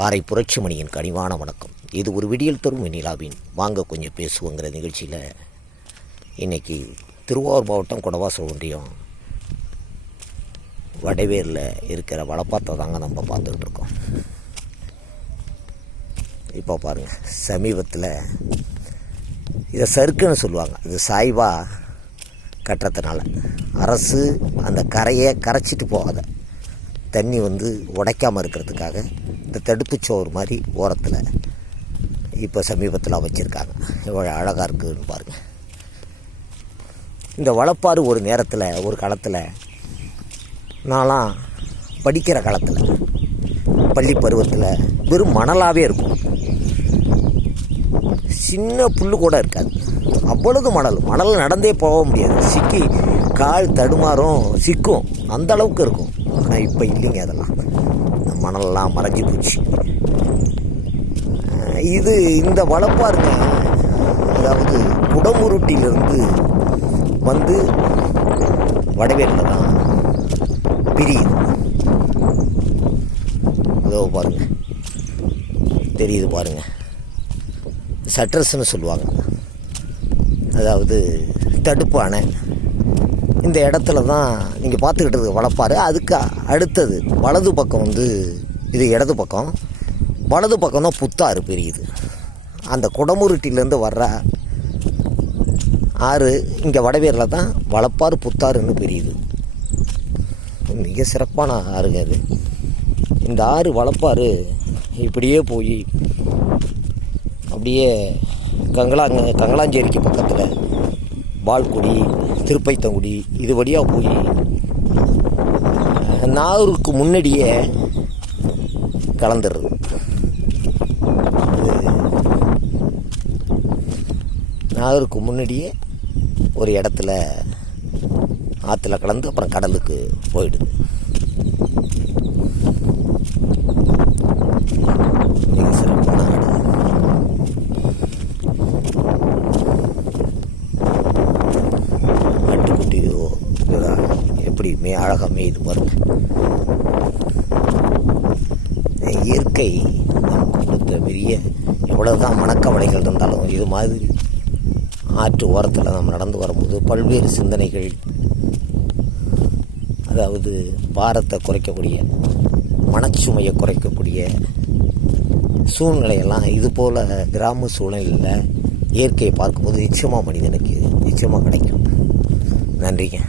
காரை புரட்சிமணியின் கனிவான வணக்கம். இது ஒரு விடியல் தரும் வெண்ணிலாவின் வாங்க கொஞ்சம் பேசுவோங்கிற நிகழ்ச்சியில் இன்றைக்கி திருவாரூர் மாவட்டம் குடவாசல் ஒன்றியம் வடவேரில் இருக்கிற வளப்பாத்தை தாங்க நம்ம பார்த்துக்கிட்டு இருக்கோம். இப்போ பாருங்கள், சமீபத்தில் இதை சறுக்குன்னு சொல்லுவாங்க. இது சாய்வாக கட்டுறதுனால அரசு அந்த கரையை கரைச்சிட்டு போகாத தண்ணி உடைக்காமல் இருக்கிறதுக்காக இந்த தடுப்புச்சோறு மாதிரி ஓரத்தில் இப்போ சமீபத்தில் வச்சுருக்காங்க. எவ்வளோ அழகாக இருக்குதுன்னு பாருங்கள். இந்த வளப்பாறு ஒரு நேரத்தில் ஒரு காலத்தில் நான்லாம் படிக்கிற காலத்தில் பள்ளி பருவத்தில் வெறும் மணலாகவே இருக்கும். சின்ன புல் கூட இருக்காது, அவ்வளவு மணல் நடந்தே போக முடியாது. சிக்கி கால் தடுமாறும், சிக்கும், அந்த அளவுக்கு இருக்கும். ஆனால் இப்போ இல்லைங்க, அதெல்லாம் மணலெல்லாம் மறைஞ்சி போச்சு. இந்த வளப்பாருங்க, அதாவது குடமுருட்டிலிருந்து வடவேரில் தான் பிரியுது. அதோ பாருங்க, தெரியுது பாருங்க, சட்ரஸ்ன்னு சொல்லுவாங்க, அதாவது தடுப்பு அணை. இந்த இடத்துல தான் நீங்கள் பார்த்துக்கிட்டது வளப்பாறு. அதுக்கு அடுத்தது வலது பக்கம் இது இடது பக்கம், வலது பக்கம் தான் புத்தாறு பிரியுது. அந்த குடமுருட்டிலேருந்து வர்ற ஆறு இங்கே வடவேரில் தான் வளப்பாறு புத்தாறுன்னு பிரியுது. மிக சிறப்பான ஆறுங்க அது. இந்த ஆறு வளப்பாறு இப்படியே போய் அப்படியே கங்களாஞ்சேரிக்கு பக்கத்தில் பால்குடி, திருப்பைத்தங்குடி இது வழியாக போய் நாகூருக்கு முன்னாடியே கலந்துடுறது. நாகூருக்கு முன்னாடியே ஒரு இடத்துல ஆற்றுல கலந்து அப்புறம் கடலுக்கு போயிடுது. மிக சிறப்பான ஆடு. ஆட்டுக்குட்டியோ எப்படி அழகாக மேயுது பாருங்க. இயற்கை நமக்கு கொடுத்த பெரிய எவ்வளவுதான் மனக்கவலைகள் இருந்தாலும் இது மாதிரி ஆற்று ஓரத்தில் நம்ம நடந்து வரும்போது பல்வேறு சிந்தனைகள், அதாவது பாரத்தை குறைக்கக்கூடிய, மனச்சுமையை குறைக்கக்கூடிய சூழ்நிலையெல்லாம் இது போல் கிராம சூழ்நிலையில் இயற்கையை பார்க்கும்போது நிச்சயமாக மனிதனுக்கு நிச்சயமாக கிடைக்கும். நன்றிங்க.